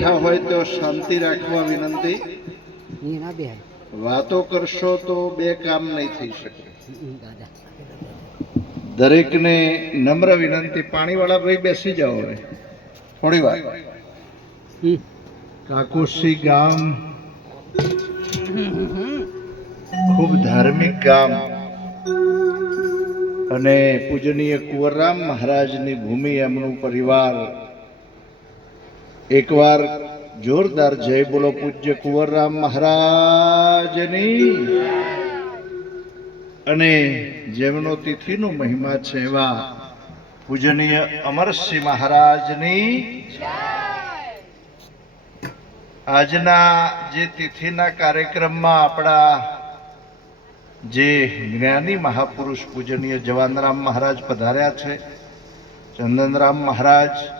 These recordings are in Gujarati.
બેઠા હોય તો શાંતિ રાખવા વિનંતી. વાતો કરશો તો બે કામ નહીં થઈ શકે. દરેકને નમ્ર વિનંતી, પાણીવાળા ભાઈ બેસી જાઓ હવે. થોડી વાર. કાકોશી ગામ. ખૂબ ધાર્મિક ગામ. અને પૂજનીય કુંવરરામ મહારાજની ભૂમિ એમનું પરિવાર એકવાર જોરદાર જય બોલો પૂજ્ય કુંવરરામ મહારાજની. અને જેમનો તિથિનો મહિમા છે એવા પૂજનીય અમરસિંહ મહારાજની. આજના જે તિથિના કાર્યક્રમમાં આપણા જે જ્ઞાની મહાપુરુષ પૂજનીય જવાનરામ મહારાજ પધાર્યા છે. ચંદનરામ મહારાજ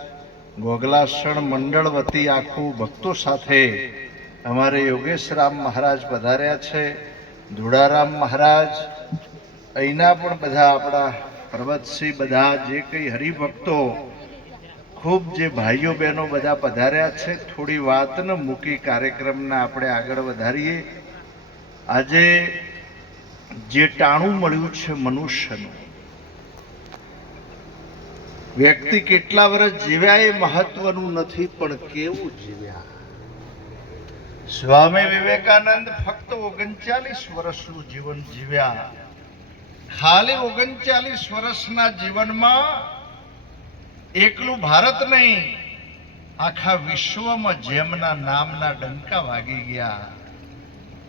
ગોગલાસણ મંડળ વતી આખું ભક્તો સાથે અમારે યોગેશરામ મહારાજ પધાર્યા છે ધુડારામ મહારાજ, અહીંના પણ બધા આપણા પર્વતસિંહ બધા જે કંઈ હરિભક્તો, ખૂબ જે ભાઈઓ બહેનો બધા પધાર્યા છે, થોડી વાતને મૂકી કાર્યક્રમને આપણે આગળ વધારીએ. આજે જે ટાણું મળ્યું છે મનુષ્યનું વ્યક્તિ કેટલા વર્ષ જીવ્યા એ મહત્વનું નથી, પણ કેવું જીવ્યા? સ્વામી વિવેકાનંદ ફક્ત ઓગણચાલીસ વર્ષનું જીવન જીવ્યા. ખાલી ઓગણચાલીસ વર્ષના જીવનમાં એકલું ભારત નહીં, આખા વિશ્વમાં જેમના નામના ડંકા વાગી ગયા.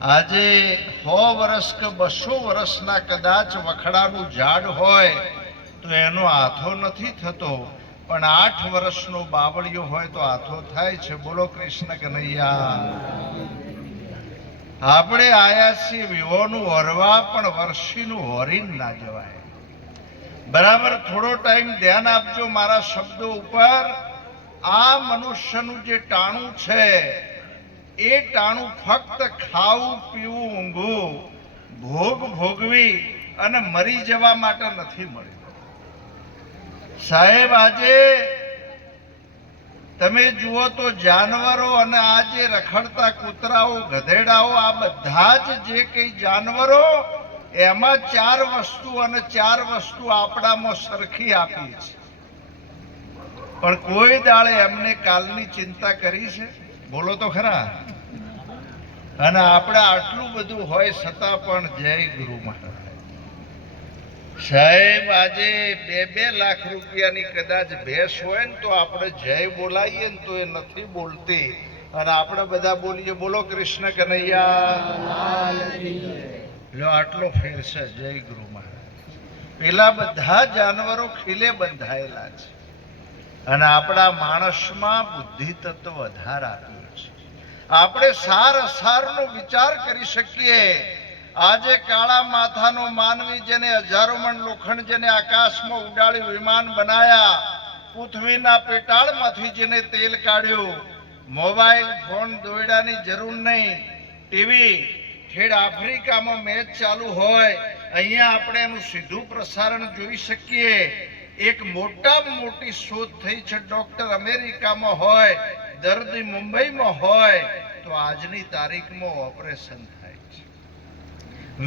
આજે સો વર્ષ કે બસો વર્ષના કદાચ વખડાનું ઝાડ હોય તો એનો આથો નથી થતો. પણ આઠ વર્ષનો બાવળિયો હોય તો આથો થાય છે. બોલો કૃષ્ણ કનૈયા. આપણે આયા છીએ વિવોનું હોરવા પણ વર્ષીનું હોરીન ના જવાય. બરાબર, થોડો ટાઈમ ધ્યાન આપજો મારા શબ્દો ઉપર. આ મનુષ્યનું જે ટાણું છે, એ ટાણું ફક્ત ખાવું, પીવું, ઊંઘવું, ભોગ ભોગવી અને મરી જવા માટે નથી મળ્યું. સાહેબ, આજે તમે જુઓ તો જાનવરો અને આ જે રખડતા કૂતરાઓ, ગધેડાઓ, આ બધા જ જે કઈ જાનવરો, એમાં ચાર વસ્તુ અને ચાર વસ્તુ આપણામાં સરખી આપી છે. પણ કોઈ દાળે એમને કાલની ચિંતા કરી છે? બોલો તો ખરા. અને આપણે આટલું બધું હોય છતાં પણ જય ગુરુ મહારાજ સાહેબ, આજે બે બે લાખ રૂપિયાની કદાચ ભેંસ હોય ને તો આપણે જય બોલાવીએ ને તો એ નથી બોલતી. અને આપણે બધા બોલીએ, બોલો કૃષ્ણ કનૈયા. આટલો ફેર છે, જય ગુરુમાં પેલા બધા જાનવરો ખીલે બંધાયેલા છે. અને આપણા માણસમાં બુદ્ધિ તત્વ વધાર આપ્યું છે. આપણે સાર અસારનો વિચાર કરી શકીએ. આજે કાળા માથાનો માનવી જેને હજારો મણ લોખંડ જેને આકાશમાં ઉડાડી વિમાન બનાયા, પૃથ્વીના પેટાળમાંથી જેને તેલ કાઢ્યું. મોબાઈલ, ફોન દોયડાની જરૂર નહીં. ટીવી, ખેડ આફ્રિકામાં મેચ ચાલુ હોય, અહીંયા આપણે એનું સીધું પ્રસારણ જોઈ શકીએ. એક મોટામાં મોટી શોધ થઈ છે, ડોક્ટર અમેરિકામાં હોય, દર્દી મુંબઈમાં હોય, તો આજની તારીખમાં ઓપરેશન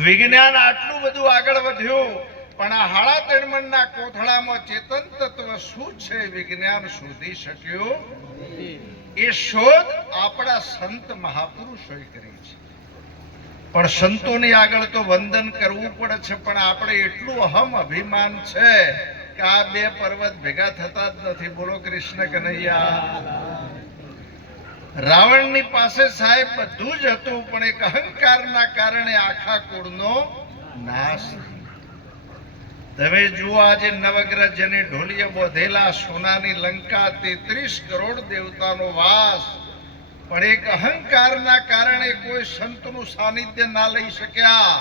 વિજ્ઞાન આટલું બધું આગળ વધ્યું, પણ આ હાડા તેણમણના કોથળામાં ચેતન તત્વ શું છે વિજ્ઞાન શોધી શક્યું? એ શોધ આપણા સંત મહાપુરુષોએ કરી છે. પણ સંતોની આગળ તો વંદન કરવું પડે છે, પણ આપણે એટલું અહમ અભિમાન છે કે આ બે પર્વત ભેગા થતા જ નથી. બોલો કૃષ્ણ કનૈયા. રાવણની પાસે સાહેબ બધું જ હતું, પણ એક અહંકારના કારણે આખા કુળનો નાશ તમે જુઓ આજે નવગ્રહ જેને ઢોલીએ બોધેલા સોનાની લંકા તેત્રીસ કરોડ દેવતાનો વાસ. પણ એક અહંકારના કારણે કોઈ સંતનું સાનિધ્ય ના લઈ શક્યા.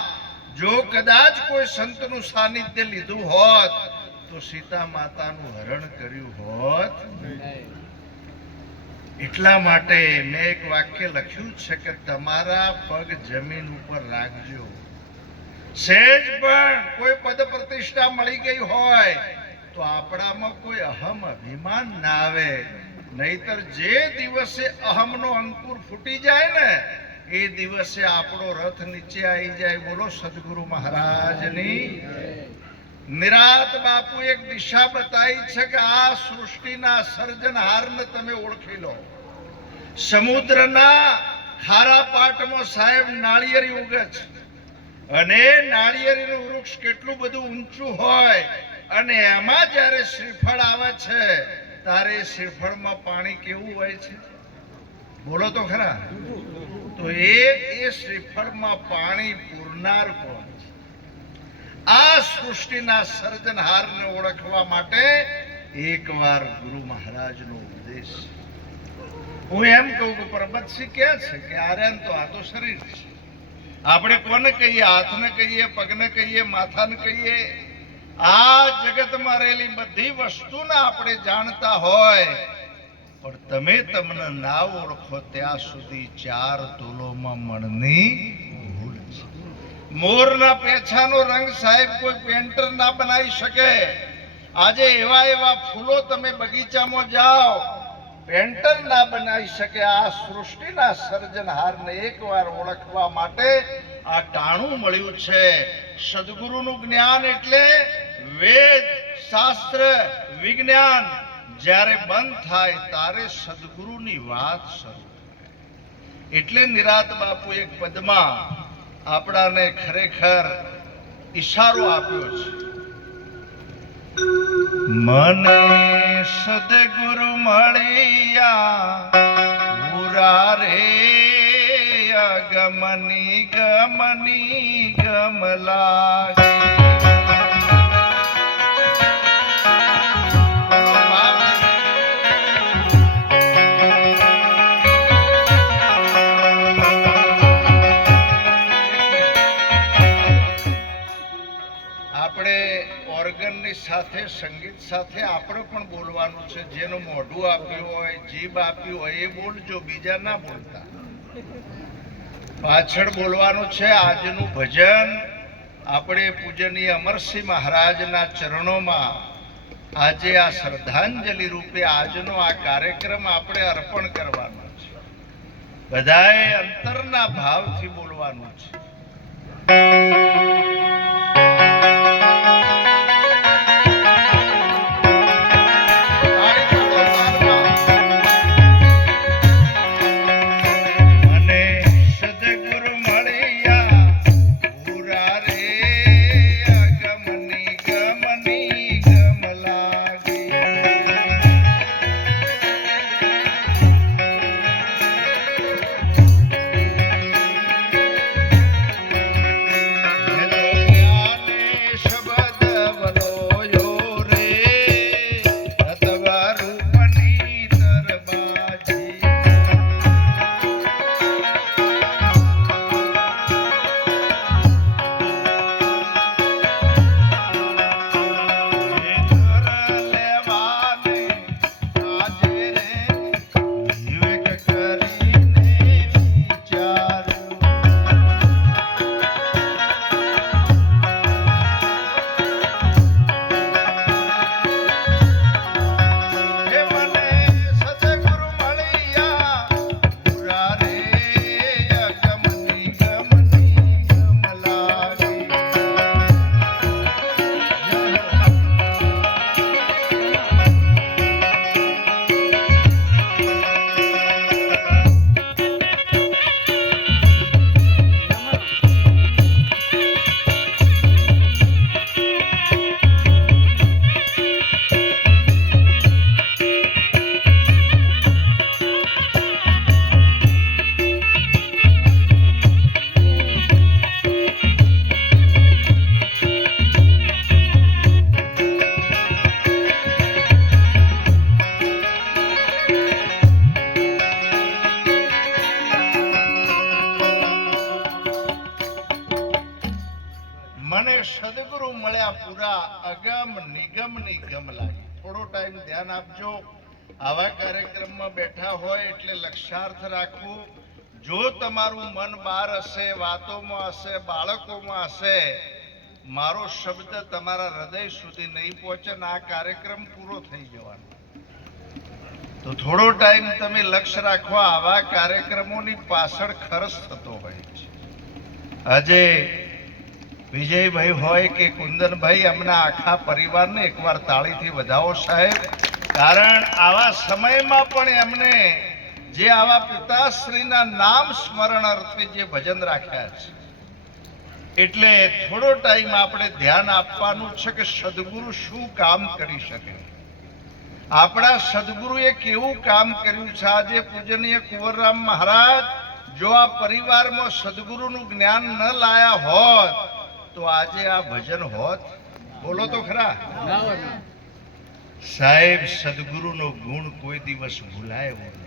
જો કદાચ કોઈ સંતનું સાનિધ્ય લીધું હોત, તો સીતા માતાનું હરણ કર્યું હોત. એટલા માટે મેં એક વાક્ય લખ્યું છે કે તમારા પગ જમીન ઉપર રાખજો. સહેજ પણ કોઈ પદ પ્રતિષ્ઠા મળી ગઈ હોય તો આપણામાં કોઈ અહમ અભિમાન ના આવે. નહીતર જે દિવસે અહમનો અંકુર ફૂટી જાય ને, એ દિવસે આપણો રથ નીચે આવી જાય. બોલો સદગુરુ મહારાજની. નિરાત બાપુ એક દિશા બતાવી છે કે આ સૃષ્ટિના સર્જનહારને તમે ઓળખી લો. સમુદ્રના ખારા પાટમાં સાહેબ નાળિયેરી ઉગે છે. અને નાળિયેરીનું વૃક્ષ કેટલું બધું ઊંચું હોય અને એમાં જ્યારે શ્રીફળ આવે છે, ત્યારે શ્રીફળમાં પાણી કેવું હોય છે? બોલો તો ખરા. તો એ એ શ્રીફળમાં પાણી પૂરનાર કોણ છે? આ સૃષ્ટિના સર્જનહારને ઓળખવા માટે એકવાર ગુરુ મહારાજનો ઉપદેશ. હું એમ કહું કે પરબતસિંહ ક્યાં છે કે આર્યન તો આ તો શરીર છે. આપણે કોને કહીએ? હાથને કહીએ, પગને કહીએ, માથાને કહીએ? આ જગતમાં રહેલી બધી વસ્તુને આપણે જાણતા હોય, પણ તમે તમને ના ઓળખો, ત્યાં સુધી ચાર તોલોમાં મણની મોરના પેછાનો રંગ સાહેબ કોઈ પેન્ટર ના બનાવી શકે? આજે એવા એવા ફૂલો તમે બગીચામાં જાઓ, પેન્ટર ના બનાવી શકે. આ સૃષ્ટિના સર્જનહારને એકવાર ઓળખવા માટે આ ટાણું મળ્યું છે. સદગુરુનું જ્ઞાન એટલે વેદ, શાસ્ત્ર, વિજ્ઞાન. જ્યારે બંધ થાય ત્યારે સદગુરુની વાત શરૂ એટલે નિરાત બાપુ એક પદમાં આપણાને ખરેખર ઈશારો આપ્યો છે. મને સદગુરુ મળ્યા પુરા રે અગમની ગમની ગમ લાગે આપણે ઓર્ગનની સાથે, સંગીત સાથે આપણે પણ બોલવાનું છે. જેનું મોઢું આપ્યું હોય, જીભ આપ્યું હોય, એ બોલજો, બીજા ના બોલતા. પાછળ બોલવાનું છે, આજનું ભજન આપણે પૂજનીય અમરસિંહ મહારાજના ચરણોમાં આજે આ શ્રદ્ધાંજલિ રૂપે આજનો આ કાર્યક્રમ આપણે અર્પણ કરવાનો છે. બધાએ અંતરના ભાવથી બોલવાનું છે. સદગુરુ મળ્યા પૂરા અગમ નિગમની ગમ લાગી. થોડો ટાઈમ ધ્યાન આપજો. આવા કાર્યક્રમમાં બેઠા હોય એટલે લક્ષાર્થ રાખવું. જો તમારું મન બહાર હશે, વાતોમાં હશે, બાળકોમાં હશે, મારો શબ્દ તમારા હૃદય સુધી નહીં પહોંચે ને આ કાર્યક્રમ પૂરો થઈ જવાનો. તો થોડો ટાઈમ તમે લક્ષ્ય રાખવા આવા કાર્યક્રમોની પાછળ ખર્ચ થતો હોય છે. આજે વિજયભાઈ હોય કે કુંદનભાઈ અમના આખા પરિવારને એકવાર તાળીથી વધાવો સાહેબ. કારણ આવા સમયમાં પણ એમને જે આવા પિતાશ્રીના નામ સ્મરણ અર્થે જે ભજન રાખ્યા છે, એટલે થોડો ટાઈમ આપણે ધ્યાન આપવાનું છે કે સદગુરુ શું કામ કરી શકે. આપણા સદગુરુએ કેવું કામ કર્યું છે? આજે પૂજનીય કુંવરરામ મહારાજ જો આ પરિવારમાં સદગુરુનું જ્ઞાન ન લાયા હોત તો આજે આ ભજન હોત? બોલો તો ખરા. સાહેબ સદગુરુનો ગુણ કોઈ દિવસ ભૂલાય એવો નથી.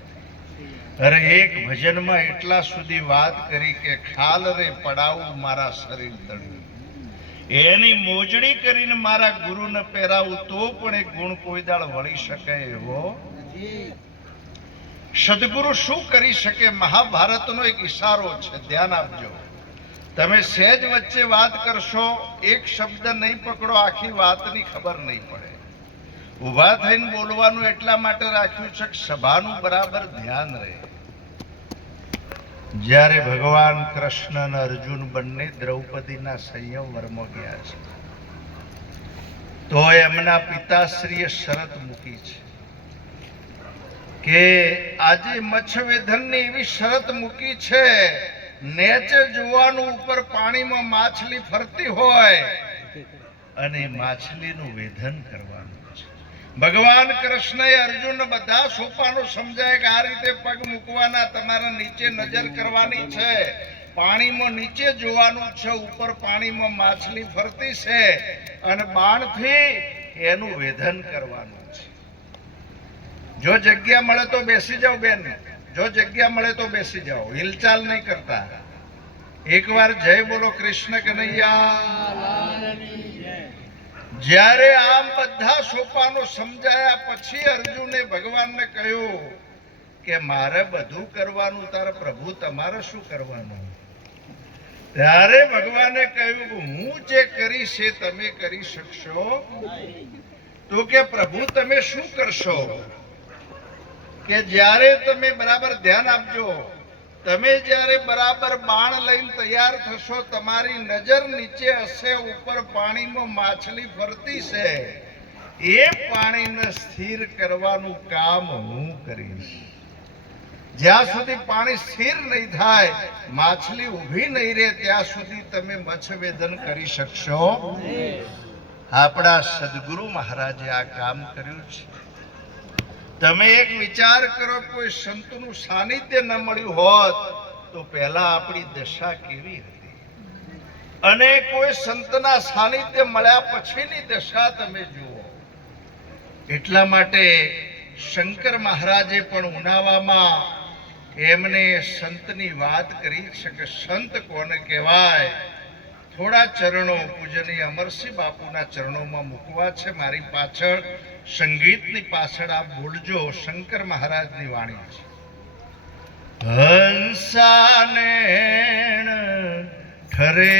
અરે એક ભજનમાં એટલા સુધી વાત કરી કે ખાલ રે પડાવું મારા શરીર તળિયું. એની મોજડી કરીને મારા ગુરુને પહેરાવું તો પણ એ ગુણ કોઈ દાળ વળી શકે એવો? સદગુરુ શું કરી શકે? મહાભારતનો એક ઈશારો છે ધ્યાન આપજો. તમે સહેજ વચ્ચે વાત કરશો, એક શબ્દ નહીં પકડો, આખી વાતની ખબર નહીં પડે. ઊભા થઈને બોલવાનું એટલા માટે રાખ્યું છે કે સભાનું બરાબર ધ્યાન રહે. જ્યારે ભગવાન કૃષ્ણ અને અર્જુન બંને દ્રૌપદીના સંયમવરમાં ગયા છે, તો એમના પિતાશ્રીએ શરત મૂકી છે કે આજે મચ્છવેધનની એવી શરત મૂકી છે નેચે જોવાનું ઉપર પાણીમાં માછલી ફરતી હોય અને માછલીનું વેધન કરવાનું છે. ભગવાન કૃષ્ણએ અર્જુન બધા સોપાનો સમજાય કે આ રીતે પગ મૂકવાના તમારે નીચે નજર કરવાની છે. પાણીમાં નીચે જોવાનું છે, ઉપર પાણીમાં માછલી ફરતી છે અને બાણથી એનું વેધન કરવાનું છે. જો જગ્યા મળે તો બેસી જાવ બેન. જો જગ્યા મળે તો બેસી જાઓ. હિલચાલ નહીં કરતા. એકવાર જય બોલો કૃષ્ણ કનૈયા. જ્યારે આમ બધા સોપાનો સમજાયા પછી અર્જુને ભગવાનને કહ્યું કે મારે બધું કરવાનું, તારે પ્રભુ તમારે શું કરવાનું? ત્યારે ભગવાને કહ્યું, હું જે કરીશ એ તમે કરી શકશો. તો કે, પ્રભુ, તમે શું કરશો? કે જ્યારે તમે બરાબર ધ્યાન આપજો, તમે જ્યારે બરાબર બાણ લઈને તૈયાર થશો, તમારી નજર નીચે હશે, ઉપર પાણીમાં માછલી ફરતી છે. એ પાણીને સ્થિર કરવાનું કામ હું કરીશ. જ્યાં સુધી પાણી સ્થિર નહીં થાય, માછલી ઊભી નહીં રહે, ત્યાં સુધી તમે મચ્છવેદન કરી શકશો. આપણા સદગુરુ મહારાજે આ કામ કર્યું છે. તમે એક વિચાર કરો, કોઈ સંતનું સાનિધ્ય ન મળ્યું હોત, તો પહેલા આપણી દશા કેવી હતી? અને કોઈ સંતના સાનિધ્ય મળ્યા પછીની દશા તમે જુઓ. એટલા માટે શંકર મહારાજે પણ ઉનાવામાં એમને સંતની વાત કરી છે કે, સંત કોને કહેવાય? થોડા ચરણો પૂજનીય અમરસિંહ બાપુના ચરણોમાં મૂકવા છે મારી પાછળ. સંગીતની પાછળ આ બોલજો શંકર મહારાજની વાણી છે. હંસાને ઠરે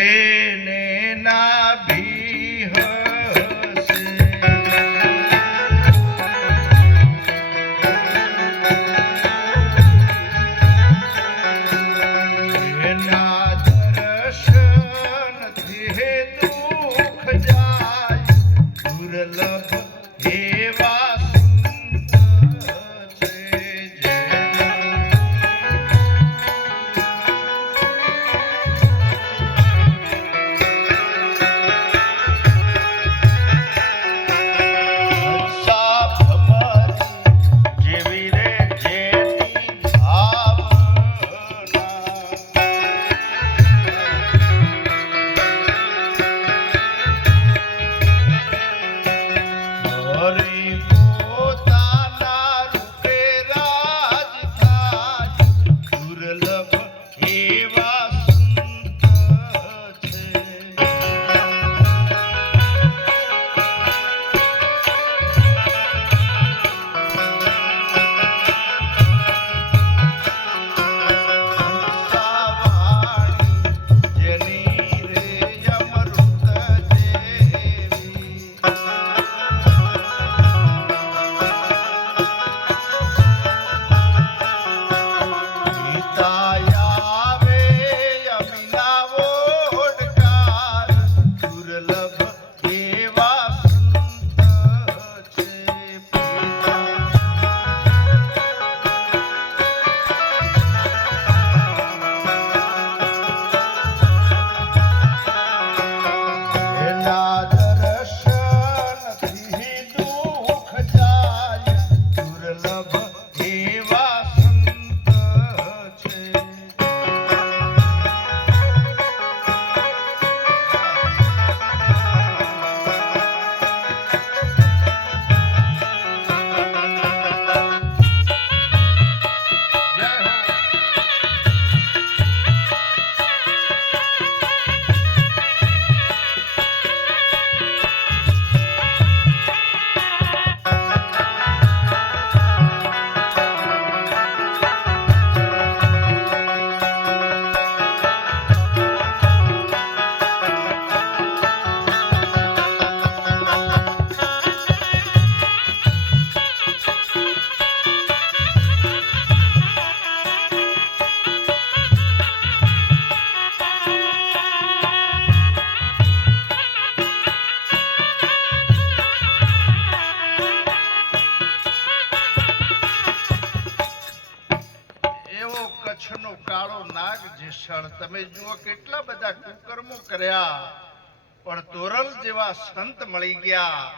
સંત મળી ગયા.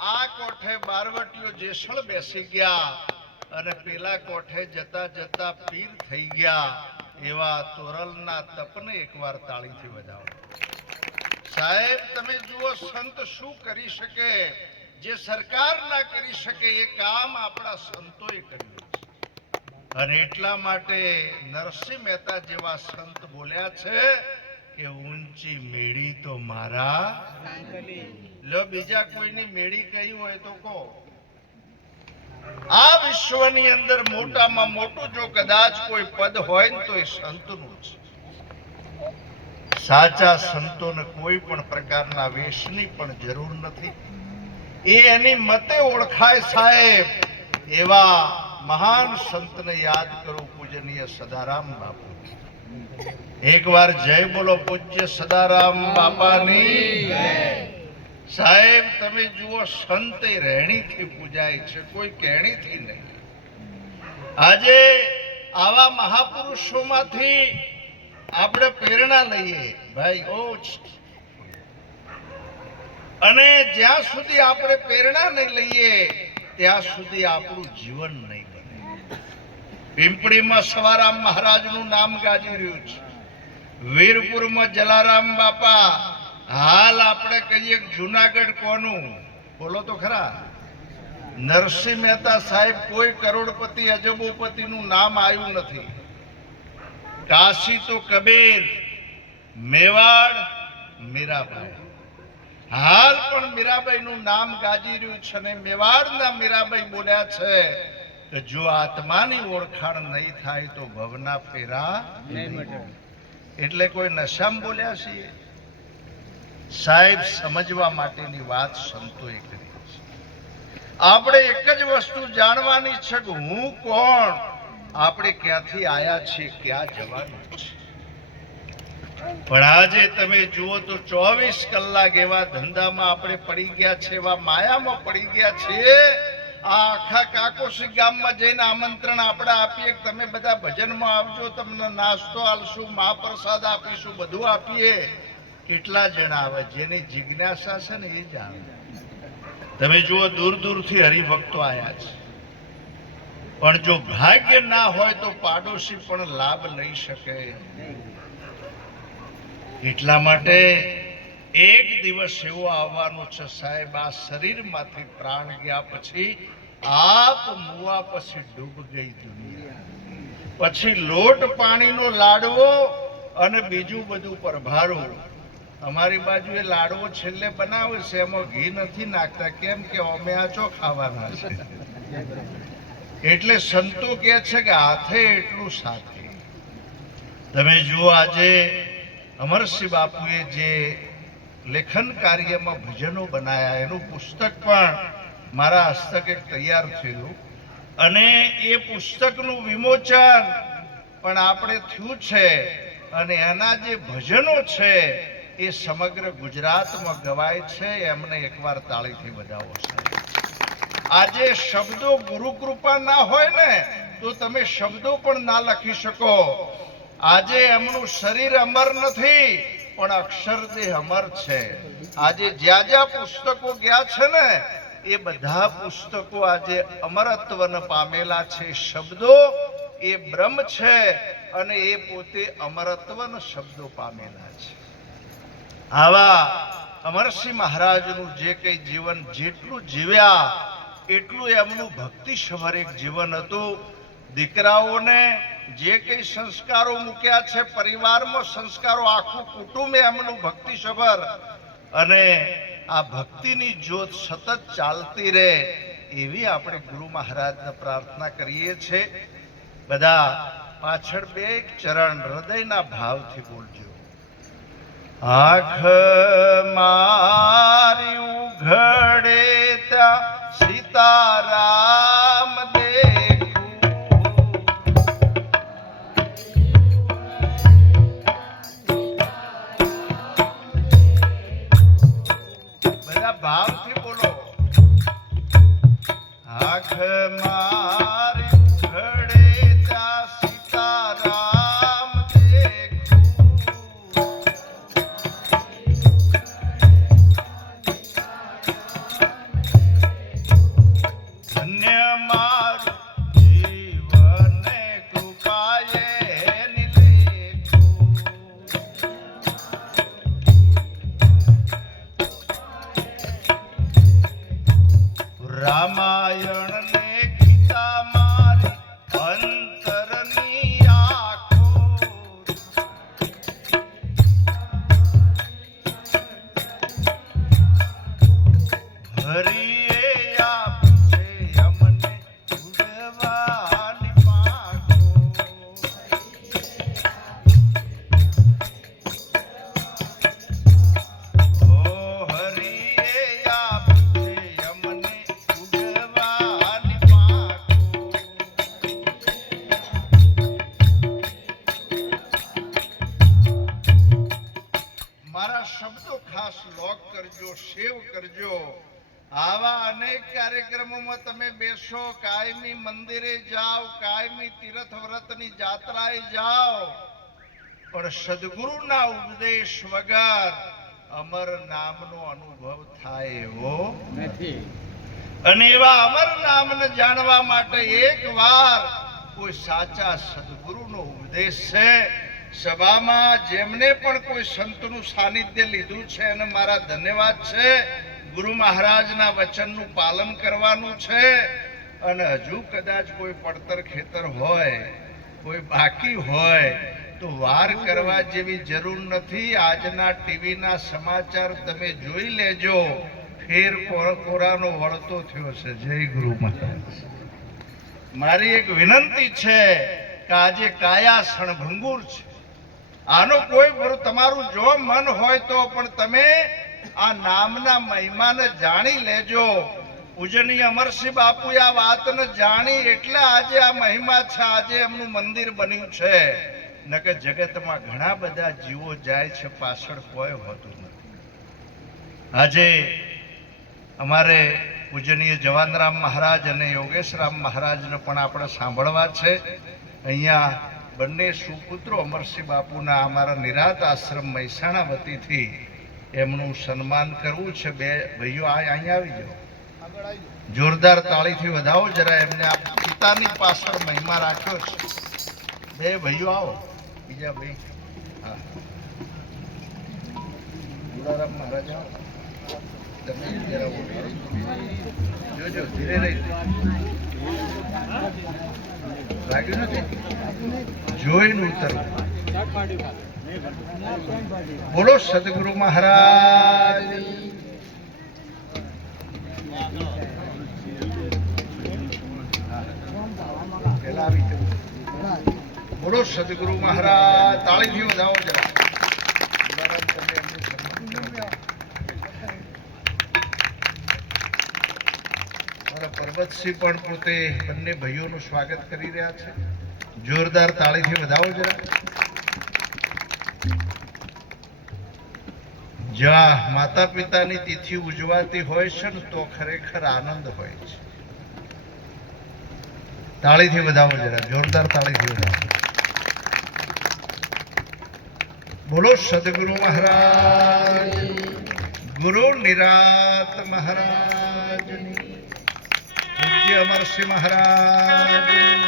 આ કોઠે બારવટીઓ જેસળ બેસી ગયા અને પેલા કોઠે જતા જતા પીર થઈ ગયા. એવા તોરલના તપને એકવાર તાળીથી વધાવો. સાહેબ, તમે જુઓ સંત શું કરી શકે? જે સરકાર ના કરી શકે એ કામ આપણા સંતોએ કર્યું છે. અને એટલા માટે નરસિંહ મહેતા જેવા સંત બોલ્યા છે કે ઊંચી મેળી તો મારા લો, બીજા કોઈની મેળી કઈ હોય તો કહો. આ વિશ્વની અંદર મોટામાં મોટું જો કદાચ કોઈ પદ હોય ને તો એ સંતનું છે સાચા સંતોને કોઈ પણ પ્રકારના વેશની પણ જરૂર નથી. એ એની મતે ઓળખાય સાહેબ. એવા મહાન સંતને યાદ કરું, પૂજનીય સદારામ બાપુ. એકવાર જય બોલો પૂજ્ય સદારામ બાપાની. સાહેબ, તમે જુઓ, સંતે રહેણીથી પૂજાય છે, કોઈ કહેણીથી નહીં. આજે આવા મહાપુરુષોમાંથી આપણે પ્રેરણા લઈએ. ભાઈ ઓ અને જ્યાં સુધી આપણે પ્રેરણા નહીં લઈએ, ત્યાં સુધી આપણું જીવન નહીં. પીંપળીમાં સવારામ મહારાજનું નામ ગાજી રહ્યું છે. વીરપુરમાં જલારામ બાપા, હાલ આપણે કહીએ જુનાગઢ કોનું? બોલો તો ખરા. નરસિંહ મહેતા સાહેબ કોઈ કરોડપતિ, અજબોપતિનું નામ આવ્યું નથી. કાશી તો કબીર, મેવાડ, મીરાબાઈ. હાલ પણ મીરાબાઈ નું નામ ગાજી રહ્યું છે અને મેવાડના મીરાબાઈ બોલ્યા છે જો આત્માની ઓળખાણ નહીં થાય તો ભવના ફેરા એટલે કોઈ નશામાં બોલ્યા છીએ? સાહેબ સમજવા માટેની વાત સંતોએ કરી છે. આપણે એક જ વસ્તુ જાણવાની છે કે હું કોણ? આપણે ક્યાંથી આયા છીએ ક્યાં જવાનું છે? પણ આજે તમે જુઓ તો ચોવીસ કલાક એવા ધંધામાં આપણે પડી ગયા છે એવા માયામાં પડી ગયા છીએ આખા કાકોશી ગામમાં જઈને આમંત્રણ આપણે આપીએ તમે બધા ભજનમાં આવજો, તમને નાસ્તો આલશું, મહાપ્રસાદ આપીશું, બધું આપીએ. કેટલા જણા આવે? જેની જિજ્ઞાસા છે ને એ જ આવે તમે જુઓ, દૂર દૂરથી હરિભક્તો આવ્યા છે. પણ જો ભાગ્ય ના હોય તો પાડોશી પણ લાભ લઈ શકે. એટલા માટે એક દિવસ એવો આવવાનો છે, સાહેબ, આ શરીરમાંથી પ્રાણ ગયા પછી આપ મુવા પછી ડૂબ ગઈ દુનિયા. પછી લોટ પાણીનો લાડવો અને બીજું બધું પરભારું અમારી બાજુ એ લાડવો છેલ્લે બનાવે છે, એમાં ઘી નથી નાખતા. કેમ કે અમે આ ચો ખાવાના છે? એટલે સંતો કહે છે કે હાથે એટલું સાથે. તમે જુઓ આજે અમરસિંહ બાપુએ જે લેખન કાર્યમાં ભજનો બનાયા. એનું પુસ્તક પણ મારા હસ્તકે તૈયાર થયેલું. અને એ પુસ્તકનું વિમોચન પણ આપણે થયું છે. અને એના જે ભજનો છે, એ સમગ્ર ગુજરાતમાં ગવાય છે. એમને એકવાર તાળીથી વધાવો છે આજે શબ્દો ગુરુકૃપા ના હોય ને, તો તમે શબ્દો પણ ના લખી શકો. આજે એમનું શરીર અમર નથી. પણ અક્ષર દેહ અમર છે, આજે જ્યાં જ્યાં પુસ્તકો ગયા છે ને, એ બધા પુસ્તકો આજે અમરત્વને પામેલા છે. શબ્દો એ બ્રહ્મ છે અને એ પોતે અમરત્વના શબ્દો પામેલા છે. આવા અમરસિંહ મહારાજનું જે કંઈ જીવન જેટલું જીવ્યા, એટલું એમનું ભક્તિસભર એક જીવન હતું. દીકરાઓને જે કંઈ સંસ્કારો મૂક્યા છે, પરિવારમાં સંસ્કારો આખું કુટુંબ એમનું ભક્તિસભર. અને આ ભક્તિની જ્યોત સતત ચાલતી રહે એવી આપણે ગુરુ મહારાજને પ્રાર્થના કરીએ છીએ. બધા પાછળ બે ચરણ હૃદયના ભાવથી બોલજો. આંખ મારી ઉઘડે ત્યાં સીતારામ આંખ કરજો સેવ કરજો. આવા અનેક કાર્યક્રમોમાં તમે બેસો, કાયમી મંદિરે જાઓ, કાયમી તીર્થ વ્રતની જાત્રાએ જાઓ. પણ સદગુરુના ઉપદેશ વગર અમર નામનો અનુભવ થાય એવો નથી. અને એવા અમર નામને જાણવા માટે એકવાર કોઈ સાચા સદગુરુનો ઉપદેશ છે. સભામાં જેમને પણ કોઈ સંતનું સાનિધ્ય લીધું છે અને મારા ધન્યવાદ છે. ગુરુ મહારાજના વચનનું પાલન કરવાનું છે. અને હજુ કદાચ કોઈ પડતર ખેતર હોય, કોઈ બાકી હોય, તો વાર કરવા જેવી જરૂર નથી. આજના ટીવીના સમાચાર તમે જોઈ લેજો. ફેર કોર- કોરાનો વળતો થયો છે. જય ગુરુ મહારાજ. મારી એક વિનંતી છે કે આજે કાયા શણભંગુર છે. આનો કોઈ તમારું જો મન હોય તો, પણ તમે આ નામના મહિમાને જાણી લેજો. પૂજનીય અમરસિંહ બાપુએ આ વાતને જાણી એટલે આજે આ મહિમા છે, આજે એમનું મંદિર બન્યું છે. નકે જગતમાં ઘણા બધા જીવો જાય છે, પાછળ કોઈ હોતું નથી. આજે અમારે પૂજનીય જવાનરામ મહારાજ અને યોગેશરામ મહારાજને પણ આપણે સાંભળવા છે. અહીંયા બંને સુપુત્રો અમરસિંહ બાપુના અમારા નિરાત આશ્રમ મહેસાણા વતીથી એમનું સન્માન કરવું છે. બે ભાઈઓ આ અહીંયા આવી જાઓ. જોરદાર તાળીથી વધાવો, જરા એમને આ પિતાની પાછળ મહિમા રાખ્યો છે. બે ભાઈઓ આવો. બીજા ભાઈ. હા. ગુલારામ મહારાજ આવો. તમે જરા જોજો, ધીરે રહી લાગ્યું નથી? જોઈને ઉતરવું. બોલો સદગુરુ મહારાજ. બોલો સદગુરુ મહારાજ. તાળીથી જાઓ જરા મહારાજ તમે એમનું સન્માન કરો. મારા પર્વતસિંહ પણ પોતે બંને ભાઈઓનું સ્વાગત કરી રહ્યા છે. જોરદાર તાળીથી વધાવો જરા. જ્યાં માતા પિતાની તિથિ ઉજવાતી હોય છે ને, તો ખરેખર આનંદ હોય છે. તાળીથી વધાવો જરા, જોરદાર તાળીથી વધાવો. બોલો સદગુરુ મહારાજ, ગુરુ નિરાત મહારાજ પૂજ્ય અમરસિંહ મહારાજ.